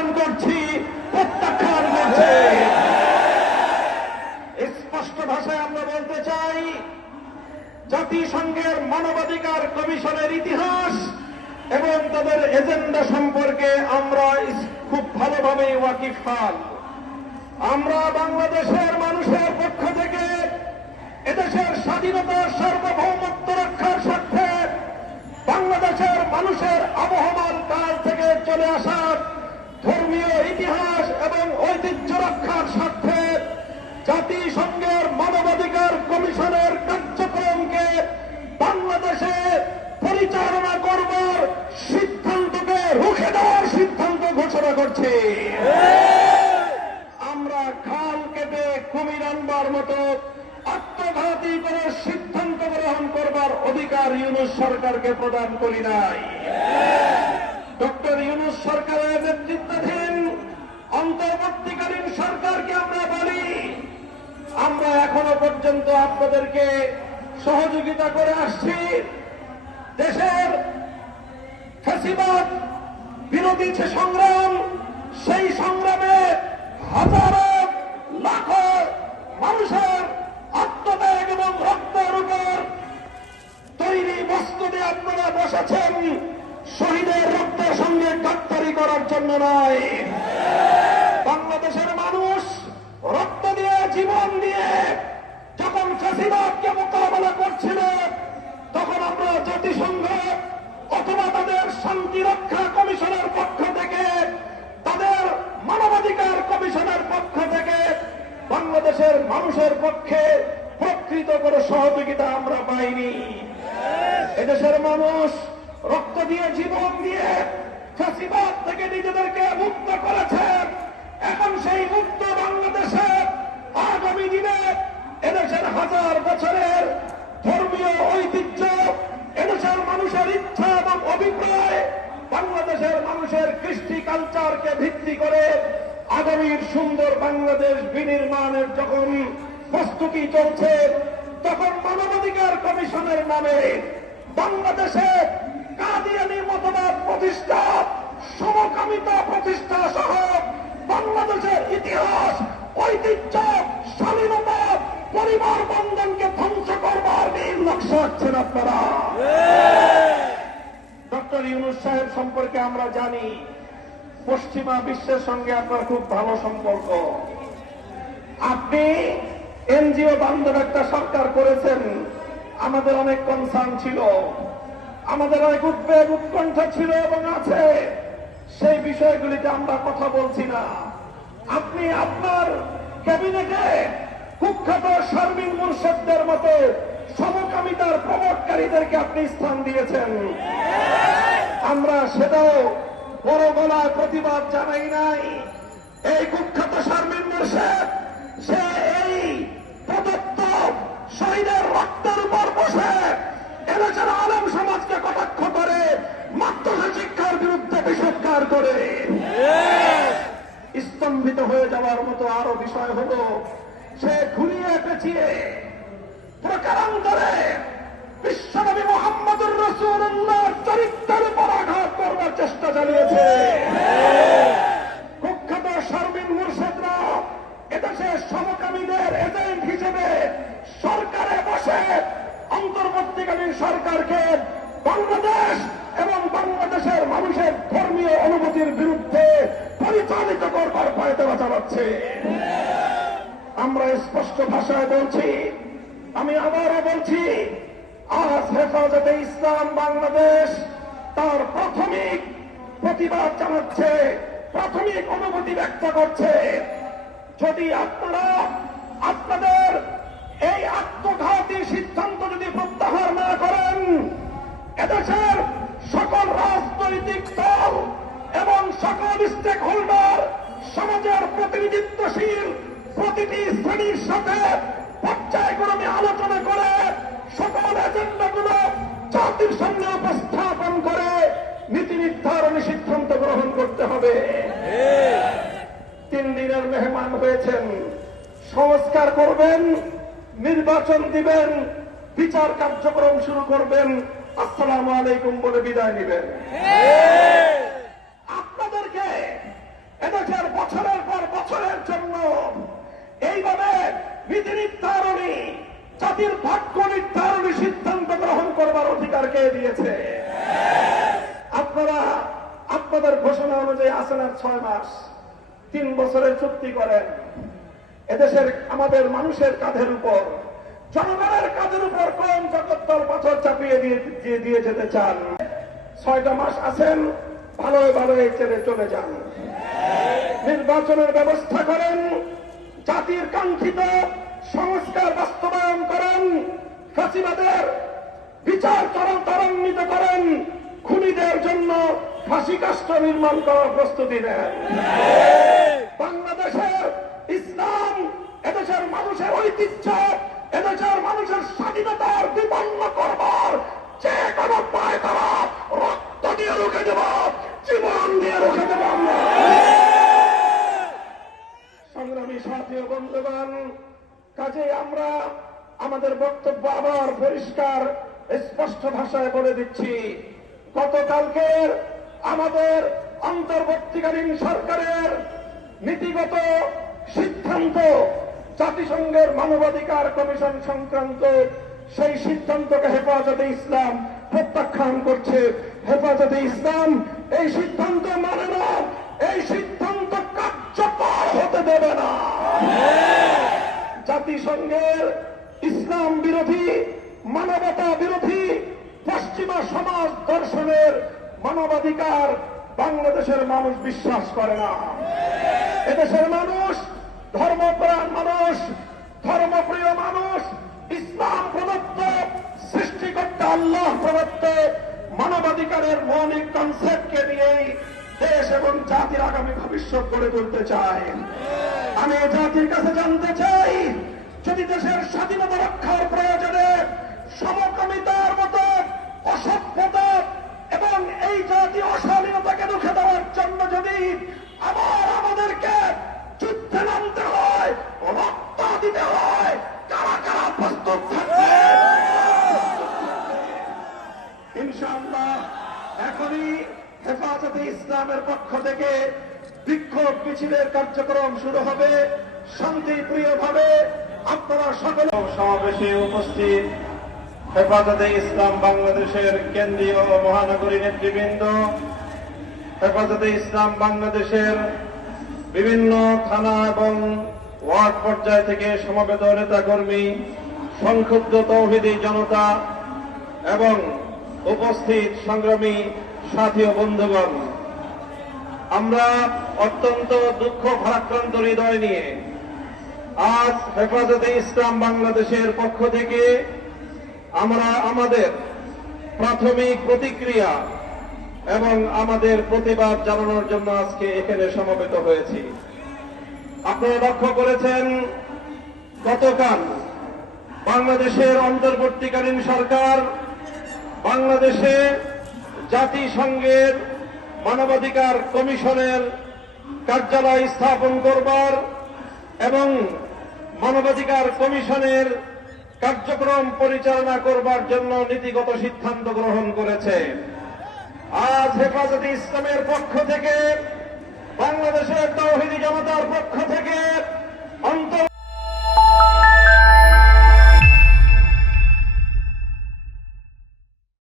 প্রত্যাখ্যান করছি, প্রত্যাখ্যান করছে। স্পষ্ট ভাষায় আমরা বলতে চাই, জাতিসংঘের মানবাধিকার কমিশনের ইতিহাস এবং তাদের এজেন্ডা সম্পর্কে আমরা খুব ভালোভাবে ওয়াকিফান। আমরা বাংলাদেশের মানুষের পক্ষ থেকে এদেশের স্বাধীনতা সার্বভৌমত্ব রক্ষার স্বার্থে বাংলাদেশের মানুষের আবহমান কাল থেকে চলে আসা ধর্মীয় ইতিহাস এবং ঐতিহ্য রক্ষার স্বার্থে জাতিসংঘের মানবাধিকার কমিশনের কার্যক্রমকে বাংলাদেশে পরিচালনা করবার সিদ্ধান্তকে রুখে দেওয়ার সিদ্ধান্ত ঘোষণা করছে। আমরা খাল কেটে কুমির আনবার মতো আত্মঘাতী করে সিদ্ধান্ত গ্রহণ করবার অধিকার ইউনূস সরকারকে প্রদান করি নাই। ডক্টর ইউনূস সরকারের নেতৃত্বাধীন অন্তর্বর্তীকালীন সরকারকে আমরা বলি, আমরা এখনো পর্যন্ত আপনাদেরকে সহযোগিতা করে আসছি। দেশের ফ্যাসিবাদ বিরোধী যে সংগ্রাম, সেই সংগ্রামে হাজারো লাখো মানুষের আত্মত্যাগ এবং রক্তের উপর তৈরি বস্তু দিয়ে আপনারা বসেছেন শহীদের রক্তের সঙ্গে গাদ্দারি করার জন্য নয়। বাংলাদেশের মানুষ রক্ত দিয়ে, জীবন দিয়ে যখন ফ্যাসিবাদকে মোকাবেলা করছিল, তখন আমরা জাতিসংঘ অথবা তাদের শান্তি রক্ষা কমিশনের পক্ষ থেকে, তাদের মানবাধিকার কমিশনের পক্ষ থেকে বাংলাদেশের মানুষের পক্ষে প্রকৃত করে সহযোগিতা আমরা পাইনি। এদেশের মানুষ রক্ত দিয়ে, জীবন দিয়ে ফ্যাসিবাদ থেকে নিজেদেরকে মুক্ত করেছে। এখন সেই মুক্ত বাংলাদেশে আগামী দিনে এদেশের হাজার বছরের ধর্মীয় ঐতিহ্য, এদেশের মানুষের ইচ্ছা এবং অভিপ্রায়, বাংলাদেশের মানুষের কৃষ্টি কালচারকে ভিত্তি করে আগামীর সুন্দর বাংলাদেশ বিনির্মাণের যখন প্রস্তুতি চলছে, তখন মানবাধিকার কমিশনের নামে বাংলাদেশে কাদিয়ানি মতবাদ প্রতিষ্ঠা, সমকামিতা প্রতিষ্ঠা সহ বাংলাদেশের ইতিহাস, ঐতিহ্য, স্বাধীনতা, পরিবার বন্ধনকে ধ্বংস করবার নীল নকশা আছেন আপনারা। ডক্টর ইউনূস সাহেব সম্পর্কে আমরা জানি, পশ্চিমা বিশ্বের সঙ্গে আপনার খুব ভালো সম্পর্ক। আপনি এনজিও বান্ধব একটা সরকার করেছেন। আমাদের অনেক কনসার্ন ছিল, আমাদের অনেক উদ্বেগ উৎকণ্ঠা ছিল এবং আছে। সেই বিষয়গুলিতে আমরা কথা বলছি না। আপনি আপনার ক্যাবিনেটে কুখ্যাত শারমিন মুর্শেদদের মতো সমকামিতার প্রমোটকারীদেরকে আপনি স্থান দিয়েছেন। আমরা সেটাও বড় গলায় প্রতিবাদ জানাই নাই। এই কুখ্যাত শারমিন মুর্শেদ, সে এই প্রদত্ত শহীদের রক্তের উপর বসে এদেশের আলেম সমাজকে কটাক্ষ করে, মাদ্রাসা শিক্ষার বিরুদ্ধে বিষোদ্গার করে। স্তম্ভিত হয়ে যাওয়ার মতো আরো বিষয় হল, সে ঘুরিয়ে পেঁচিয়ে প্রকারান্তরে বিশ্বনবী মুহাম্মদুর রাসূলুল্লাহর চরিত্রের উপর আঘাত করবার চেষ্টা চালিয়েছে। কুখ্যাত শারমিন মুর্শেদরা এদেশে সমকামীদের এজেন্ট হিসেবে সরকারে বসে অন্তর্বর্তীকালীন সরকারকে বাংলাদেশ এবং বাংলাদেশের মানুষের ধর্মীয় অনুভূতির বিরুদ্ধে পরিচালিত করবার পায়তারা চালাচ্ছে। আমরা স্পষ্ট ভাষায় বলছি, আমি আবারও বলছি, আজ হেফাজতে ইসলাম বাংলাদেশ তার প্রাথমিক প্রতিবাদ জানাচ্ছে, প্রাথমিক অনুভূতি ব্যক্ত করছে। যদি আপনারা আপনাদের এই আত্মঘাতী সিদ্ধান্ত যদি প্রত্যাহার না করেন, এদেশের সকল রাজনৈতিক দল এবং সকল স্টেক হোল্ডার, সমাজের প্রতিনিধিত্বশীল প্রতিটি শ্রেণীর সাথে পর্যায়ক্রমে আলোচনা করে সকল এজেন্ডাগুলো জাতির সামনে উপস্থাপন করে নীতি নির্ধারণী সিদ্ধান্ত গ্রহণ করতে হবে। 3 দিনের মেহমান হয়েছেন, সংস্কার করবেন, নির্বাচন দিবেন, বিচার কার্যক্রম শুরু করবেন, আসসালামু আলাইকুম বলে বিদায় নেবেন। আপনাদেরকে ঘোষণা অনুযায়ী আছেন আর 6 মাস, 3 বছরের চুক্তি করেন। এদেশের আমাদের মানুষের কাঁধের উপর, জনগণের কাঁধের উপর কোন জগদ্দল পাথর চাপিয়ে দিয়ে যেতে চান? 6টা মাস আছেন, ভালোই ভালোই ছেড়ে চলে যান। নির্বাচনের ব্যবস্থা করেন, জাতির কাঙ্ক্ষিত সংস্কার বাস্তবায়ন করেন, ফাঁসিবাদের বিচার ত্বরান্বিত করেন, খুনিদের জন্য ফাঁসি কাষ্ঠ নির্মাণ করার প্রস্তুতি নেন। বাংলাদেশের ইসলাম, এদেশের মানুষের ঐতিহ্য, এদেশের মানুষের স্বাধীনতার বিপন্ন করবার যে কোনো পায় তারা রক্ত দিয়ে রুখে দেব, জীবন দিয়ে রুখে দেব। সংগ্রামী সাথী ও বন্ধুগণ, কাজে আমরা আমাদের বক্তব্য আবার পরিষ্কার স্পষ্ট ভাষায় বলে দিচ্ছি। গতকালকের আমাদের অন্তর্বর্তীকালীন সরকারের নীতিগত সিদ্ধান্ত, জাতিসংঘের মানবাধিকার কমিশন সংক্রান্ত সেই সিদ্ধান্তকে হেফাজতে ইসলাম প্রত্যাখ্যান করছে। হেফাজতে ইসলাম এই সিদ্ধান্ত মানে না, এই সিদ্ধান্ত কার্যকর হতে দেবে না। জাতিসংঘের ইসলাম বিরোধী, মানবতা বিরোধী পশ্চিমা সমাজ দর্শনের মানবাধিকার বাংলাদেশের মানুষ বিশ্বাস করে না। এদেশের মানুষ ধর্মপ্রাণ মানুষ, ধর্মপ্রিয় মানুষ, ইসলাম প্রদত্ত, সৃষ্টিকর্তা আল্লাহ প্রদত্ত মানবাধিকারের মৌলিক কনসেপ্টকে নিয়েই দেশ এবং জাতির আগামী ভবিষ্যৎ গড়ে তুলতে চায়। আমি জাতির কাছে জানতে চাই, যদি দেশের স্বাধীনতা রক্ষার প্রয়োজনে সমকামিতার মতো অসভ্যতা এবং এই জাতীয় অশালীনতাকে রুখে দেওয়ার জন্য যদি আবার আমাদেরকে যুদ্ধে নামতে হয়, রক্ত দিতে হয়, কারা কারা প্রস্তুত থাকবে? ইনশাআল্লাহ এখনই হেফাজতে ইসলামের পক্ষ থেকে বিক্ষোভ মিছিলের কার্যক্রম শুরু হবে। শান্তিপ্রিয়ভাবে আপনারা সকলে সমাবেশে উপস্থিত হেফাজতে ইসলাম বাংলাদেশের কেন্দ্রীয় ও মহানগরী নেতৃবৃন্দ, হেফাজতে ইসলাম বাংলাদেশের বিভিন্ন থানা এবং ওয়ার্ড পর্যায় থেকে সমবেত নেতাকর্মী, সংক্ষুব্ধ তৌহিদি জনতা এবং উপস্থিত সংগ্রামী সাথী ও বন্ধুগণ, আমরা অত্যন্ত দুঃখ ভারাক্রান্ত হৃদয় নিয়ে আজ হেফাজতে ইসলাম বাংলাদেশের পক্ষ থেকে আমরা আমাদের প্রাথমিক প্রতিক্রিয়া এবং আমাদের প্রতিবাদ জানানোর জন্য আজকে এখানে সমবেত হয়েছি। আপনারা লক্ষ্য করেছেন, গতকাল বাংলাদেশের অন্তর্বর্তীকালীন সরকার বাংলাদেশে জাতিসংঘের মানবাধিকার কমিশনের কার্যালয় স্থাপন করবার এবং মানবাধিকার কমিশনের কার্যক্রম পরিচালনা করবার জন্য নীতিগত সিদ্ধান্ত গ্রহণ করেছে। আজ হেফাজতে ইসলামের পক্ষ থেকে, বাংলাদেশের তাওহীদি জনতার পক্ষ থেকে